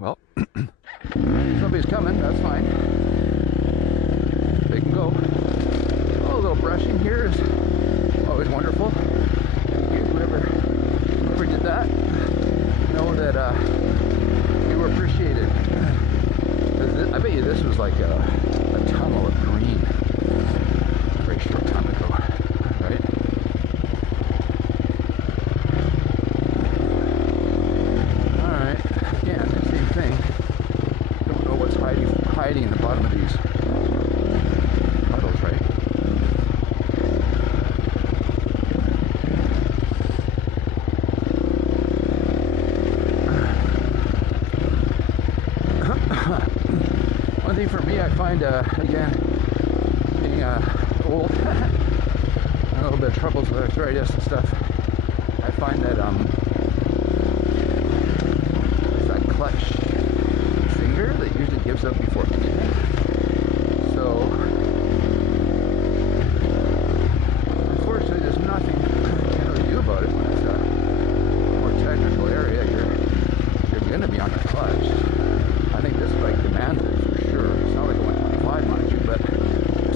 Well, somebody's coming, that's fine. They can go. Oh, a little brushing here is always wonderful. Thank you, whoever did that. Know that you were appreciated. I bet you this was like a tunnel of green a very short time ago, right? Alright, again, same thing. Don't know what's hiding in the bottom of these puddles, right? One thing for me, I find, again, being old, a little bit of troubles with arthritis and stuff, I find that it's that clutch finger that usually gives up before anything. So, unfortunately, there's nothing you can really do about it when it's a more technical area. You're going to be on the clutch. I think this bike demands it for sure. It's not like a 125, mind you, but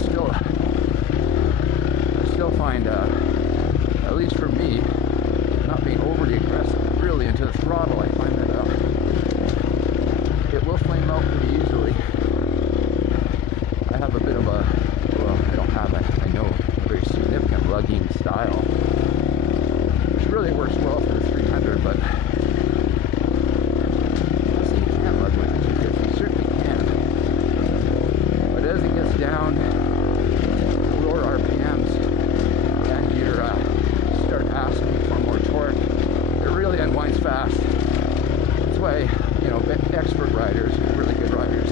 still, I still find, at least for me, not being overly aggressive, really into the throttle, I find that it will flame out pretty easily. I have a bit of a, well, I don't have it, I know, a very significant lugging style, which really works well for the 300, but as it gets down lower RPMs and you start asking for more torque, it really unwinds fast. That's why, you know, expert riders, really good riders,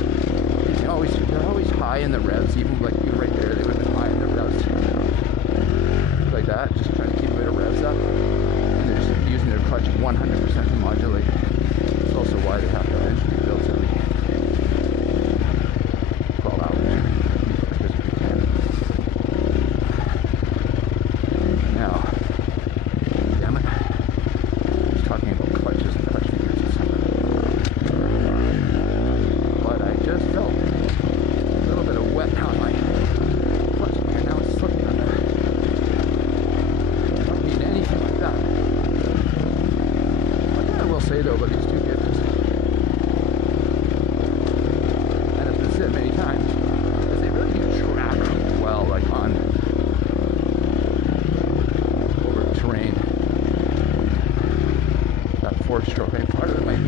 they're always high in the revs, even like you right there, they would have been high in the revs. Like that, just trying to keep a bit of revs up. And they're just using their clutch 100% to modulate. It's also why they have to eventually build something. Though, but these 250s, and it's been said many times, is they really do track well, like on over terrain. That 4-stroke, I mean, part of it might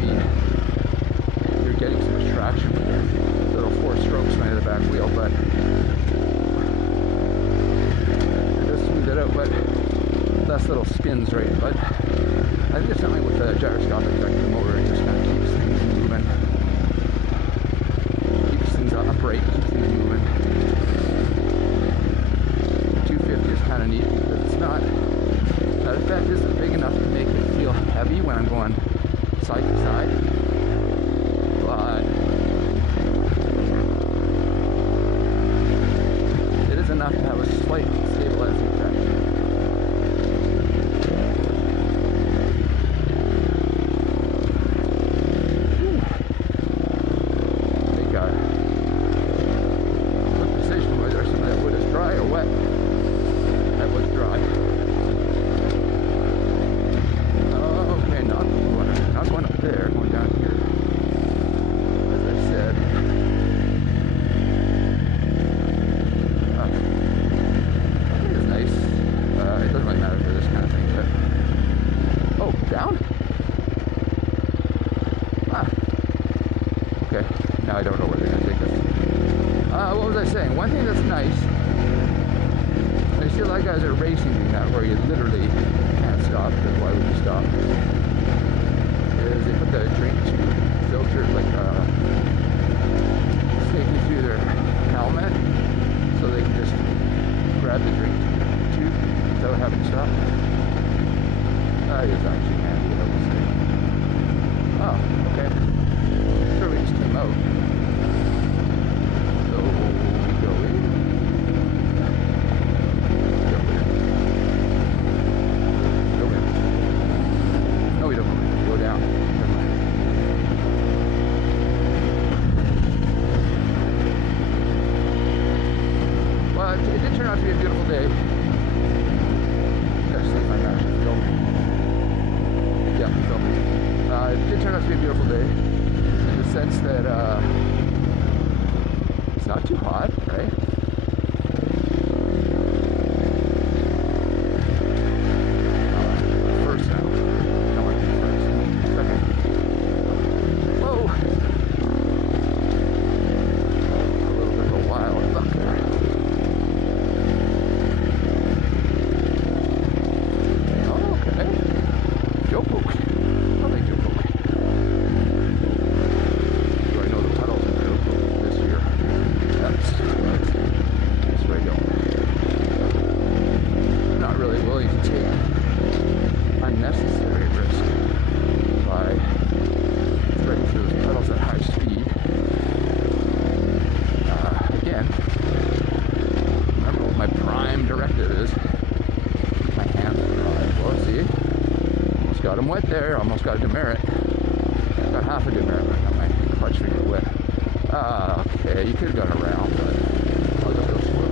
be you're getting so much traction with the little 4 strokes behind the back wheel, but it does smooth it out, but less little spins, right? But I think it's something with the gyroscopic effect of the motor. It just kind of keeps things moving, keeps things upright, keeps things moving. 250 is kind of neat because it's not, that effect isn't big enough to make it feel heavy when I'm going side to side, but it is enough to have a slight stabilizing effect. Now I don't know where they're going to take us. What was I saying? One thing that's nice, I see a lot of guys are racing doing that, where you literally can't stop, because why would you stop? Is they put the drink filter, like, snaking through their helmet, so they can just grab the drink tube without having to stop. That is actually handy, I would say. Oh, okay. Sure, we just came out. So we go in. Go in. No, we don't go in. Go down. Never mind. beautiful day in the sense that it's not too hot, right? First now. Come on, first. Second. Whoa! A little bit of a wild buck there. Oh, okay. Joe Poke. I like Joe Poke. Do I know the puddles in Joe Poke this year? That's right on. I'm not really willing to take unnecessary risk by threading through those puddles at high speed. Again, remember what my prime directive is. My hands are dry. Well, see? Almost got them wet there. Almost got a demerit. Got half a demerit. I got my clutch finger wet. Okay, you could have gone around, but I'll go real slow.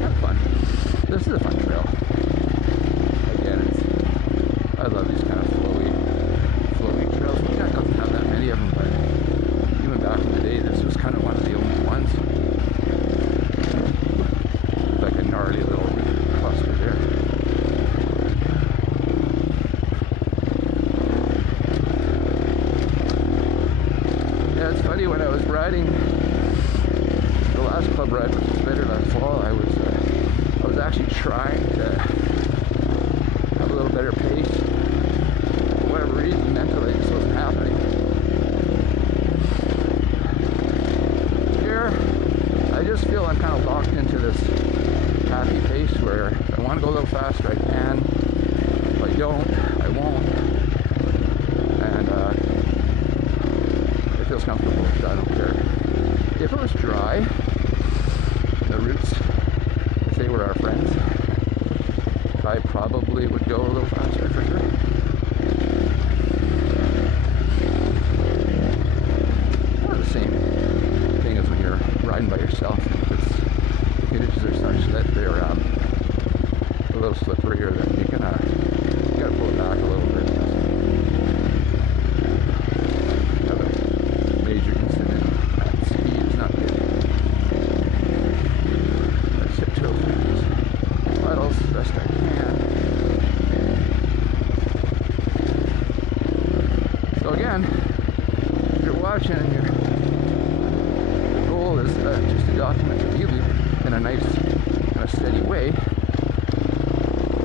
Have fun. This is a fun trail. Again, I love these kind of flowy trails. Weird doesn't have that many of them, but even back in the day, this was kind of one of the only ones. Like a gnarly little cluster there. Yeah, it's funny, when I was riding the last club ride, which was better last fall, I was actually trying to have a little better pace. For whatever reason, mentally, it just wasn't happening. Here, I just feel I'm kind of locked into this happy pace where if I want to go a little faster, I can. If I don't, I won't. And it feels comfortable, so I don't care. If it was dry, the roots, if they were our friends, I probably would go a little faster for sure. Kind of the same thing as when you're riding by yourself. Because the conditions are such that they're a little slipperier, that you gotta pull it back a little bit. Have a major incident at speed is not good. Let's hit trail through these puddles as best I can. So again, if you're watching and your goal is just to document the view in a nice kind of steady way,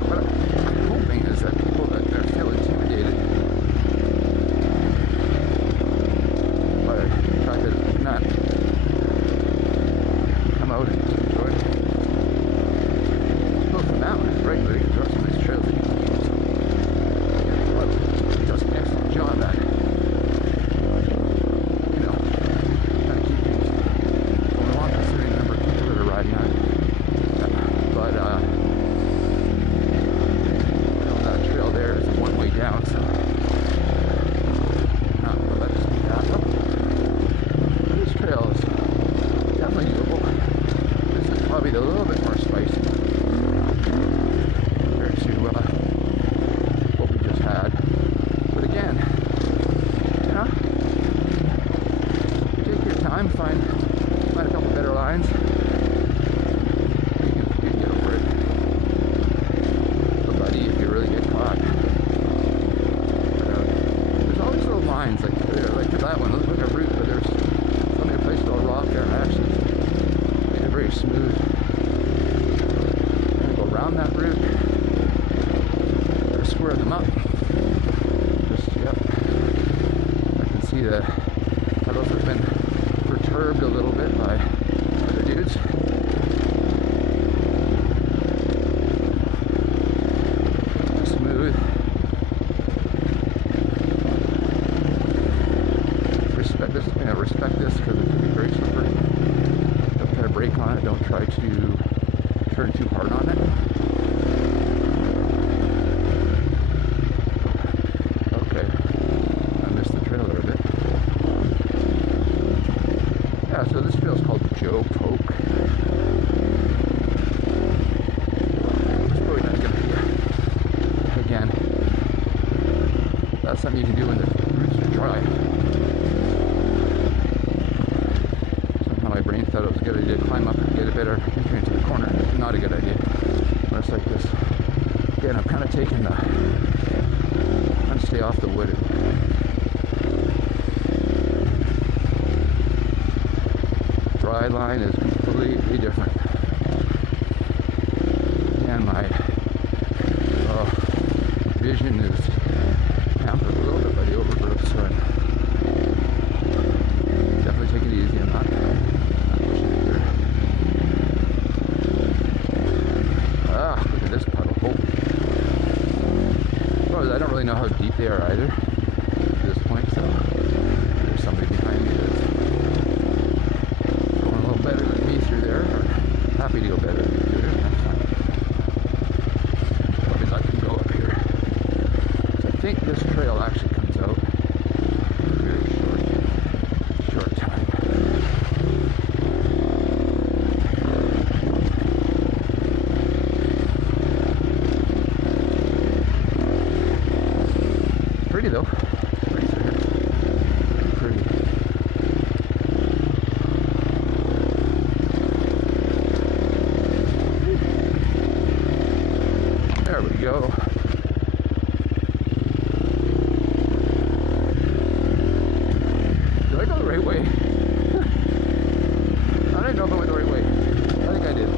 what I'm hoping is that people that feel intimidated by the fact that it's not come out and just enjoy it. Both the mountains regularly, there are some nice trails that you can use. But it does an excellent job at, kind of keep things going along, considering the number of people that are riding on it. But that trail there is a one-way down, so not going to let us do that. This trail is definitely doable. This is probably a little bit more spicy compared to what we just had. But again, you take your time, find a couple better lines. You can get over it. But buddy, if you really get caught, there's all these little lines, like to that one. Looks like a root, but there's something placed all rock there, and actually made it very smooth. I'm gonna go around that root, or square them up. Yep. I can see the puddles have been perturbed a little bit by other dudes. Smooth. Respect this because it can be very slippery. Don't try to brake on it. Don't try to turn too hard on it. Okay, I missed the trailer a bit. Yeah, so this trail is called Joe Poke. something you can do when the roots are dry. Somehow my brain thought it was a good idea to climb up and get a better entry into the corner. Not a good idea. When it's like this. Again, I'm kind of taking the, trying to stay off the wood. Dry line is completely different. And my vision is hampered a little bit by the overgrowth, so I'm definitely taking it easy on that. Pushing it here. Ah, look at this puddle. Oh, I don't really know how deep they are either at this point, so there's somebody behind me that's going a little better than me through there, or happy to go better than me through there. That's fine. As long as I can go up here. So I think this trail actually comes out in a very short time. Pretty though. Pretty through here. Pretty. There we go. Did I go the right way? I don't know if I went the right way. I think I did.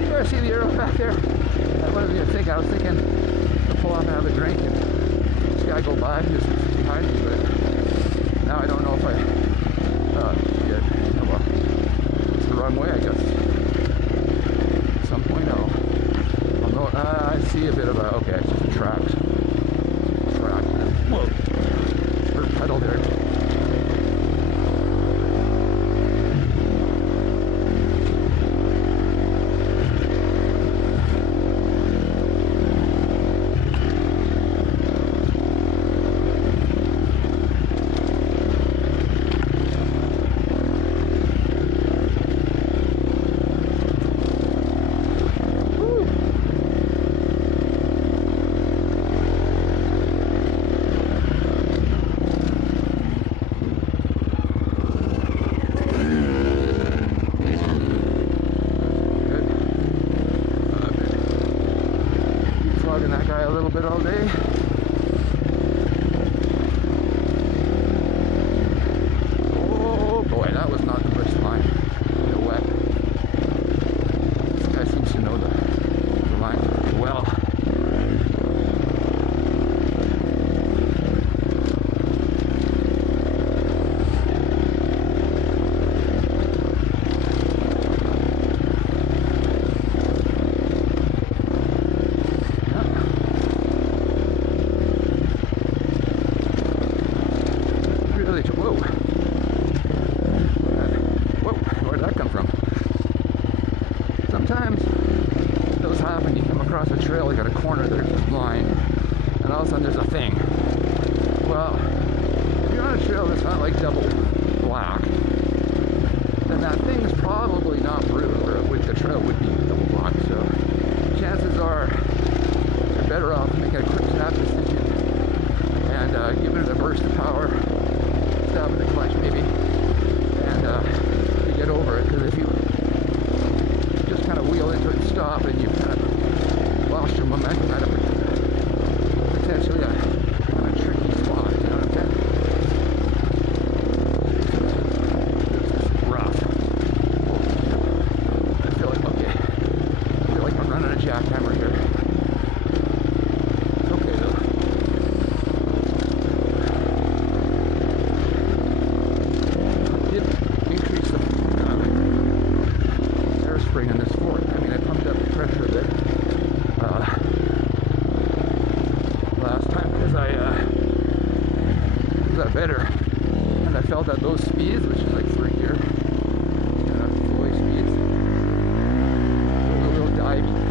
You guys see the arrow back there? What was I thinking? I was thinking to pull off and have a drink and this guy go by just behind me, but now I don't know if I yeah, oh well, it's the wrong way, I guess. At some point I'll know. I see a bit of a, okay, it's just a track. Whoa, or pedal there. Flogging that guy a little bit all day. Oh boy, that was not the best line. They're wet. This guy seems to know the line pretty well. Whoa, where did that come from? Sometimes those happen. You come across a trail, you got a corner, there's a line, and all of a sudden there's a thing. Well, if you're on a trail that's not like double black, then that thing's probably not brutal, or the trail would be double black. So chances are you're better off making a quick snap decision and giving it a burst of power, stabbing the clutch maybe, and you get over it. Because if you just kind of wheel into it and stop, and you've kind of lost your momentum at a potentially a kind of tricky spot, you know what I'm saying? This is rough. I feel like, okay, I feel like I'm running a jackhammer here. It's okay though. I did increase the air spring in this fort. I mean, I pumped up the pressure a bit last time because I got better, and I felt at those speeds, which is like 3 gear, fully speeds, a little divey.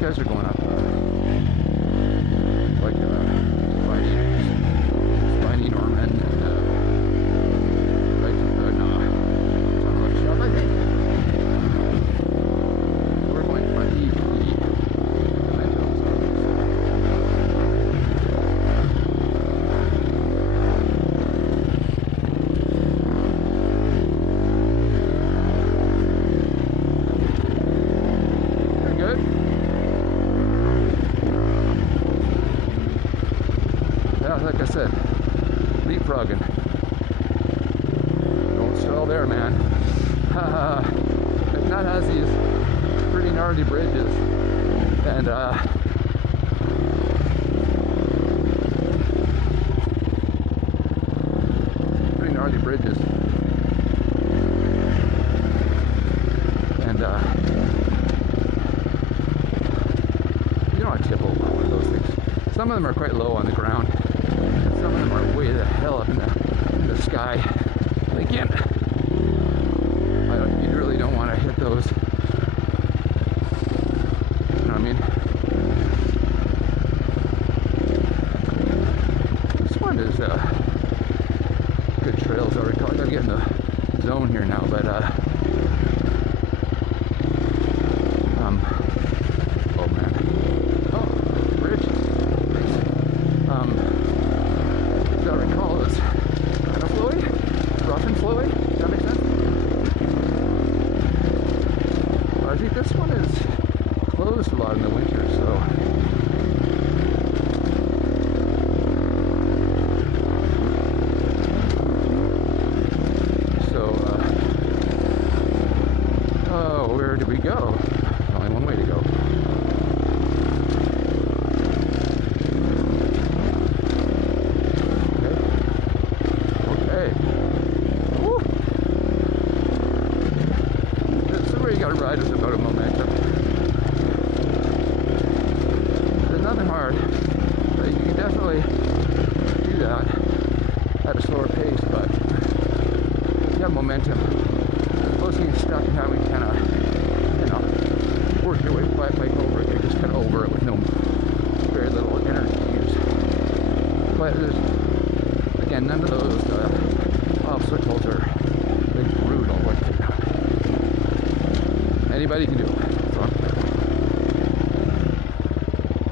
guys are going up like Spiny Norman and right Shop, I think. We're going to find like I said, leapfrogging. Don't stall there, man. That has these pretty gnarly bridges, and pretty gnarly bridges, and you don't want to tip over one of those things. Some of them are quite low on the ground. Some of them are way the hell up in the sky. And again, you really don't want to hit those. You know what I mean? This one is good trails. I recall. I gotta get in the zone here now, but oh man, oh bridge. As I recall, it's kind of flowy, rough and flowy. Does that make sense? I think this one is closed a lot in the winter, so. Oh, where did we go? There's only one way to go. Ride is about a momentum. There's nothing hard, but you can definitely do that at a slower pace, but you have momentum. As opposed to getting stuck and having kind of, work your way bike over it. You're just kind of over it with very little energy use. But there's, again, none of those obstacles are brutal. Anybody can do it.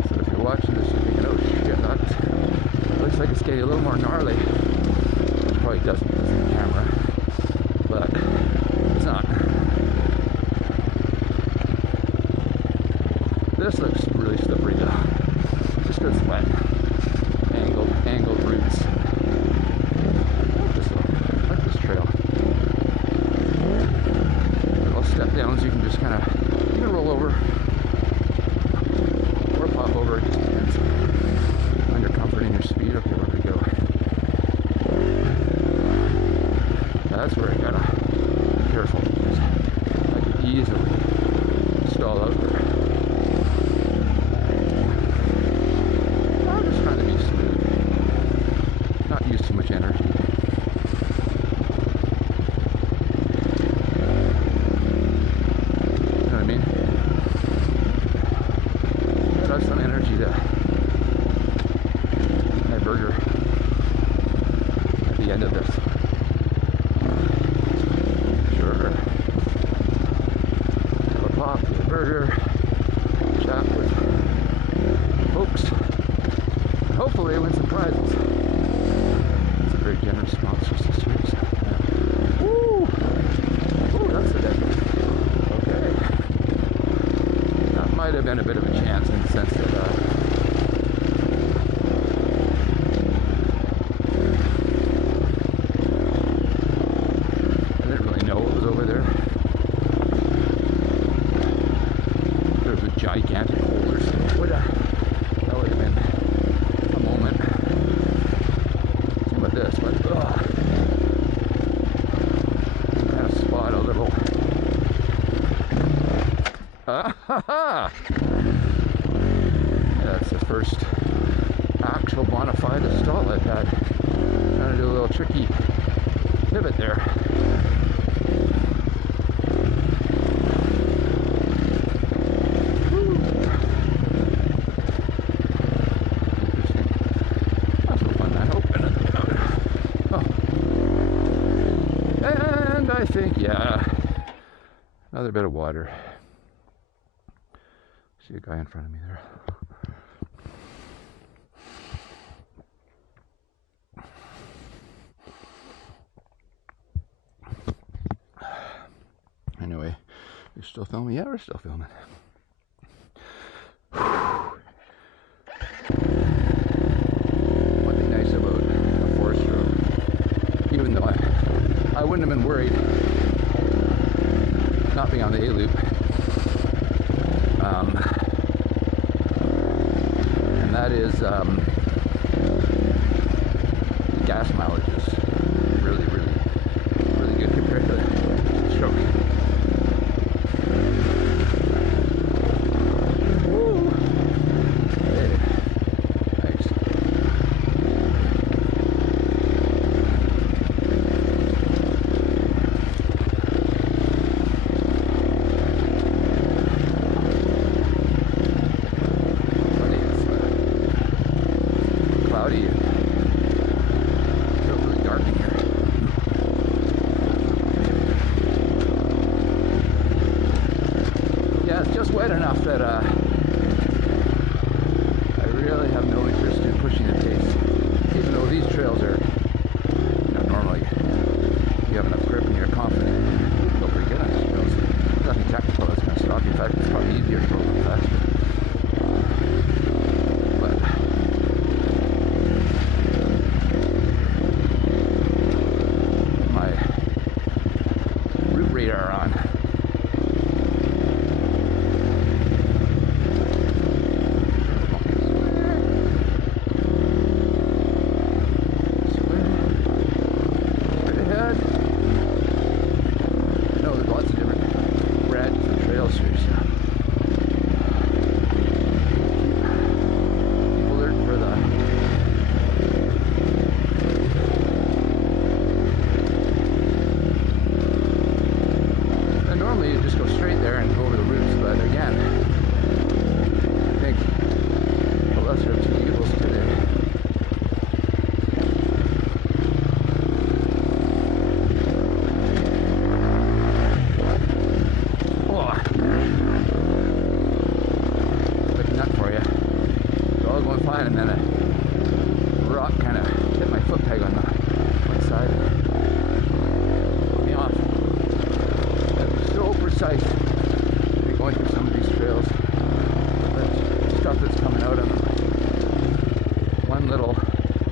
So if you're watching this, you're thinking, oh shit, that looks like it's getting a little more gnarly. Which probably doesn't because of the camera. But it's not. This looks really slippery though. Just because it's wet. Angled roots. I like this trail. Step downs, you can just kind of, you can roll over or pop over, it just depends on your comfort and your speed. Okay, where do we go? That's where I gotta be careful because I could easily stall out there. I'm just trying to be smooth, not use too much energy. Some energy to my burger at the end of this. Sure. Have a pop, get a burger, chat with folks, and hopefully win some prizes. It's a very generous sponsor system. Yeah. Woo! Ooh, that's the dead. Okay. That might have been a bit of a chance in the sense that I didn't really know what was over there. There's a gigantic hole or something. That would have been a moment. See about this, but kind of spot a little. That's the first actual bona fide stall I've had. Trying to do a little tricky pivot there. Woo. And I think, yeah, another bit of water. See a guy in front of me there. Anyway, you're still filming? Yeah, we're still filming. One thing nice about a forest road, even though I wouldn't have been worried not being on the A-loop, and that is the gas mileage is really good compared to the stroke. Woo. Hey, thanks. Cloudy and really dark in here. Yeah, it's just wet enough that I really have no interest in pushing the pace, even though these trails are, normally you have enough grip and you're confident. You feel pretty good on these trails. There's nothing technical that's going to stop you. In fact, it's probably easier to go a little faster. Radar on. Straight ahead. I know there's lots of different branches and trails here, so keep alert for the normally you just go straight there and go over the roots, but again, I think the lesser of two evils today. Oh, like a nut for you. It's all going fine, and then a rock kind of hit my foot peg on the one side. Put me off. So precise. You're going through some of these trails. The stuff that's coming out of them. One little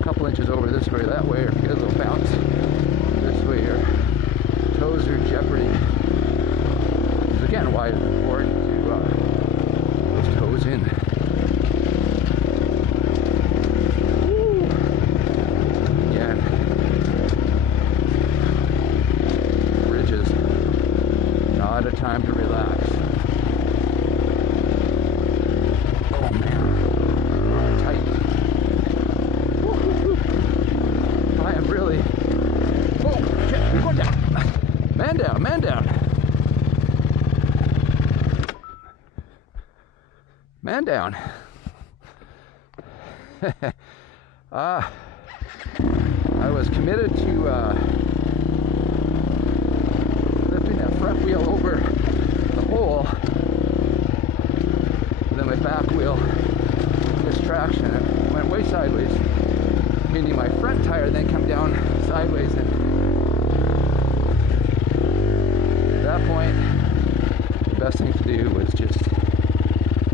couple inches over this way or that way, or if you get a little bounce this way, your toes are in jeopardy. Which is again why it's important to those toes in. Woo. Again. Ridges. Not a time to relax. Oh man, tight. Woo-hoo-hoo. I am really. Oh shit, we're going down. Man down, man down. Man down. I was committed to lifting that front wheel over the hole, and then my back wheel gets traction. It went way sideways, meaning my front tire then come down sideways, and at that point the best thing to do was just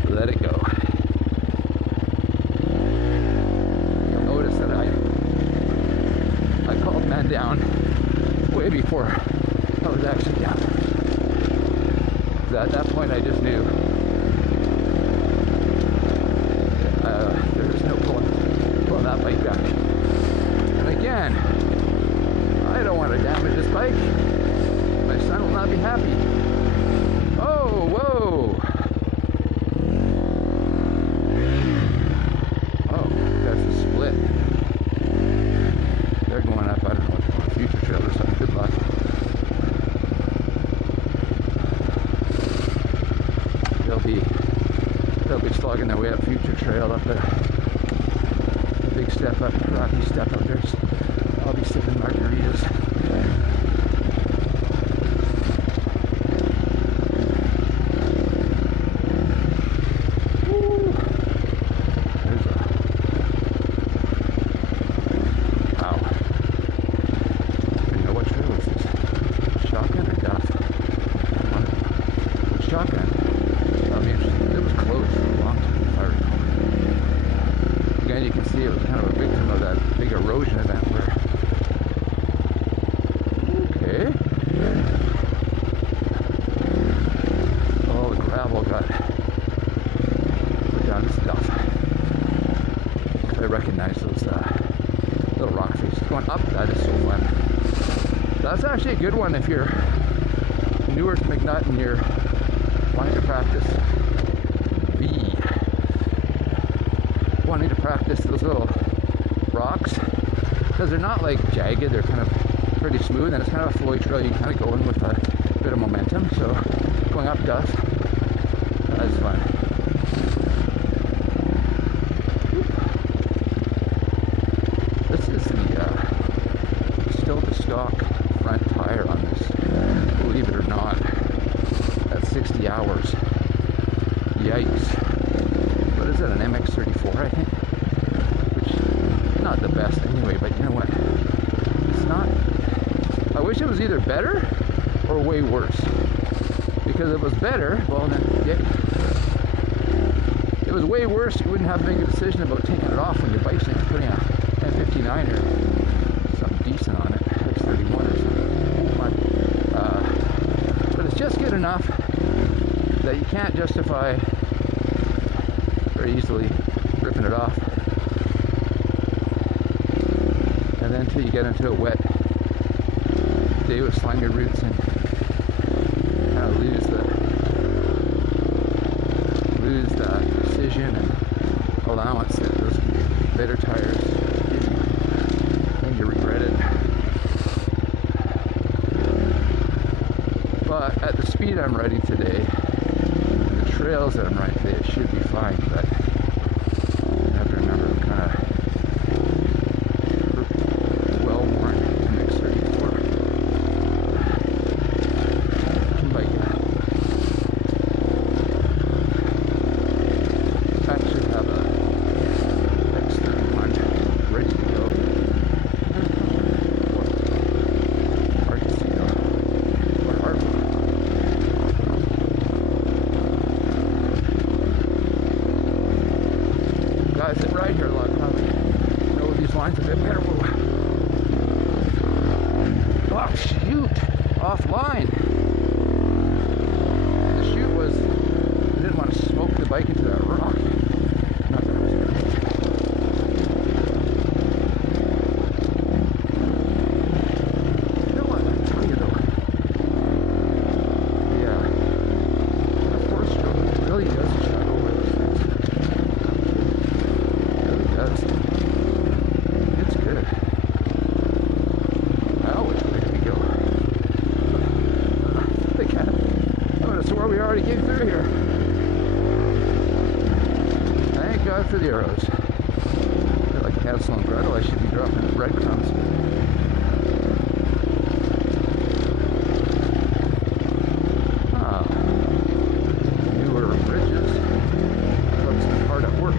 let it go. You'll notice that I called man down way before I was actually down. At that point I just knew there was no pulling that bike back. And again, I don't want to damage this bike. My son will not be happy. Oh, whoa! Oh, that's a split. They're going up, I don't know, on a future trail or something. Good luck. They'll be slogging their way up future trail up a big step up, rocky step up there. I'll be sipping margaritas. up. That is so fun. That's actually a good one if you're newer to McNutt and you're wanting to practice wanting to practice those little rocks, because they're not like jagged, they're kind of pretty smooth, and it's kind of a flowy trail. You can kind of go in with a bit of momentum, so going up Duff, that is fun. This is still the stock front tire on this, believe it or not. That's 60 hours. Yikes. What is it, an MX-34, I think? Which, not the best anyway, but you know what? It's not. I wish it was either better or way worse. Because if it was better, well then, yeah. If it was way worse, you wouldn't have to make a decision about taking it off when your bike's in, putting a 1059 or something decent on it, X31 or something. But it's just good enough that you can't justify very easily ripping it off. And then until you get into a wet day with slimy roots and kind of lose the precision and allowance that those better tires give you, and you regret it. But at the speed I'm riding today, the trails that I'm riding today, it should be fine, but I have to remember I'm kind of well-worn MX-34. But yeah, I actually have a X31 ready to go. Hard to see though. Or hard. Guys that ride here a lot probably know these lines a bit better. Oh shoot! Offline! The shoot was, I didn't want to smoke the bike into that rock. Not that I was gonna. You know what, I tell you though, the force stroke really does shut over those things. It's good. Now which way do we go? They kind of, I swear we already came through here. Thank God for the arrows. They're like Hansel and Gretel. I should be dropping breadcrumbs. Newer bridges. Looks hard at work.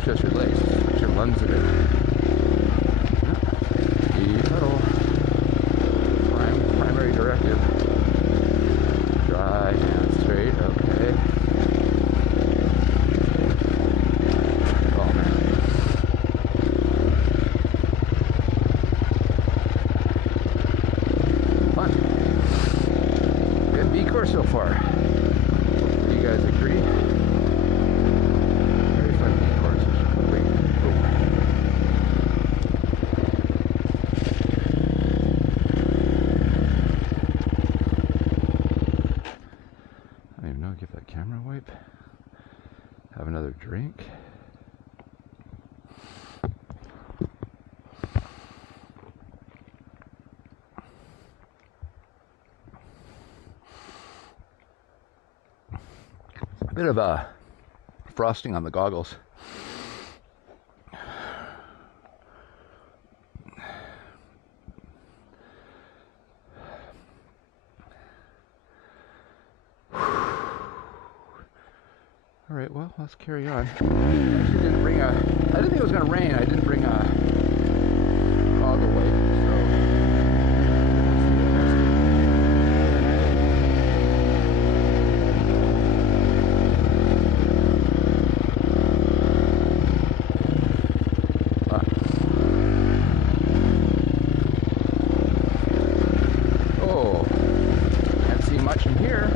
Stretch your legs, stretch your lungs a bit. Pedal. Primary directive. Dry and straight, okay. Oh man. Fun. Good B course so far. Hopefully you guys agree. Give that camera a wipe. Have another drink. A bit of frosting on the goggles. All right, well, let's carry on. I didn't think it was going to rain. I didn't bring a goggle wipe, Oh, can't see much in here.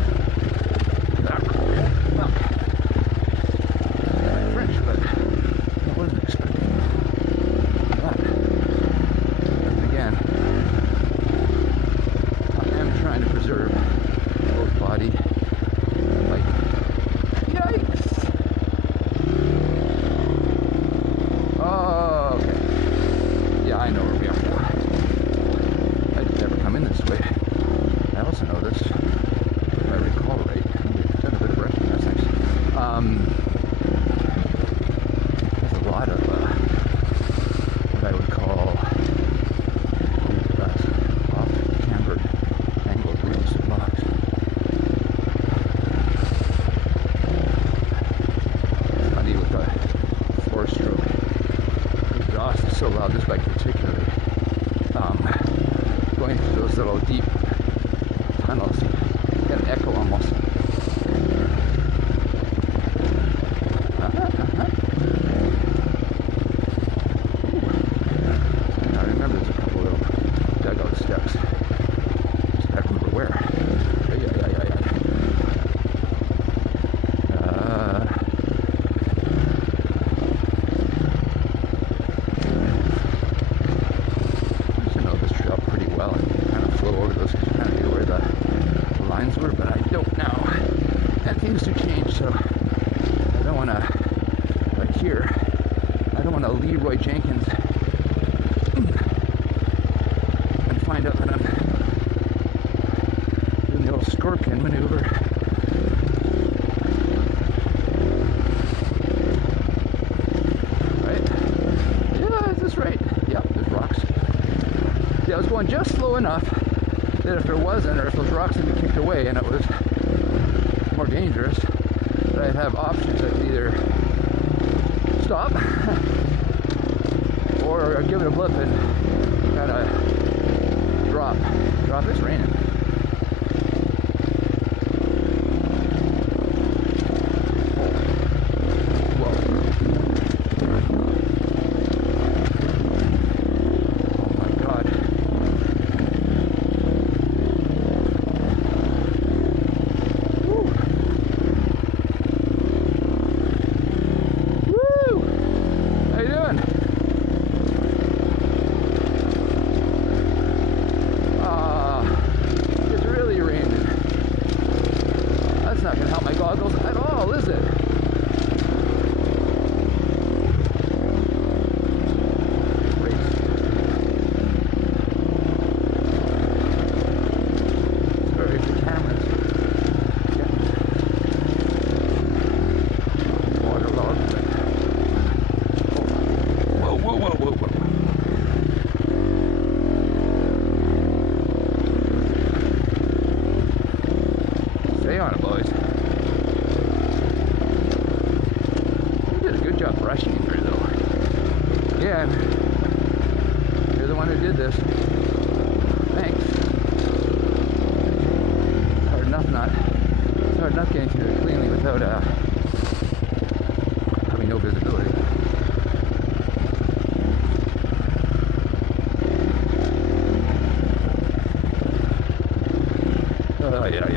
Well, so loud, this bike particularly. Going through those little deep tunnels, you get an echo almost. I remember there's a couple little dugout steps. Just gotta remember where. But I don't know. And things do change, so I don't want to, like here, I don't want to Leroy Jenkins and find out that I'm doing the old scorpion maneuver. Right? Yeah, is this right? Yeah, there's rocks. Yeah, I was going just slow enough that if there wasn't, or if those rocks had been kicked away and it was more dangerous, that I'd have options. I could either stop or give it a blip and kind of drop. It's raining. Not going to help my goggles at all, is it? Great. Sorry for the cameras. Yeah. Waterlogged. Whoa. Stay on it, boys. You did a good job brushing in here, though. Yeah, you're the one who did this. Thanks. It's hard enough getting through it cleanly without having no visibility. Yeah.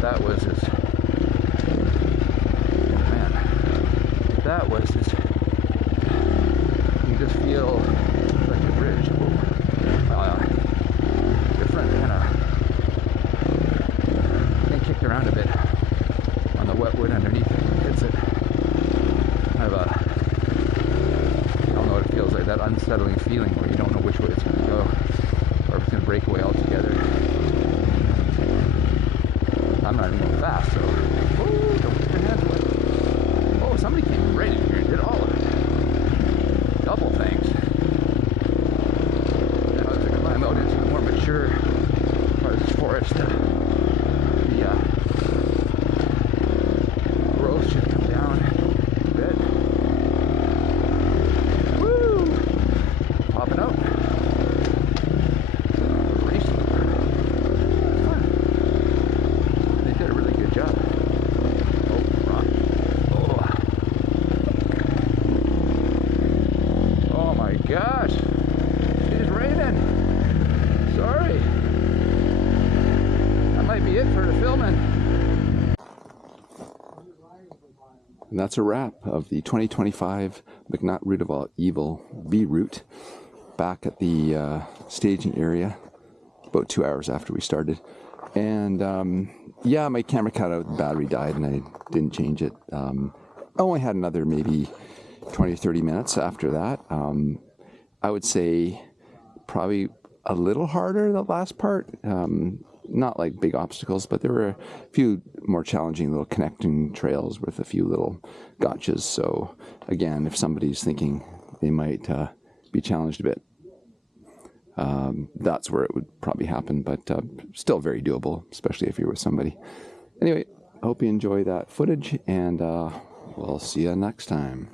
That was his, man, that was his, you just feel like a bridge, different kind of, getting kicked around a bit on the wet wood underneath it. It's a kind of a, I don't know what it feels like, that unsettling feeling where you don't know which way it's going to go, or if it's going to break away altogether. I'm not even going fast, so oh, don't get your hands wet. Oh, somebody came right in here and did all of it. Double things. Now as I climb out into the more mature part of this forest, the growth should come down a bit. Woo! Popping out. Gosh, it is raining. Sorry. That might be it for the filming. And that's a wrap of the 2025 McNutt Rudevall Evil V route back at the staging area about 2 hours after we started. And yeah, my camera cut out, the battery died, and I didn't change it. I only had another maybe 20 or 30 minutes after that. I would say probably a little harder the last part. Not like big obstacles, but there were a few more challenging little connecting trails with a few little gotchas. So again, if somebody's thinking they might be challenged a bit, that's where it would probably happen, but still very doable, especially if you're with somebody. Anyway, hope you enjoy that footage, and we'll see you next time.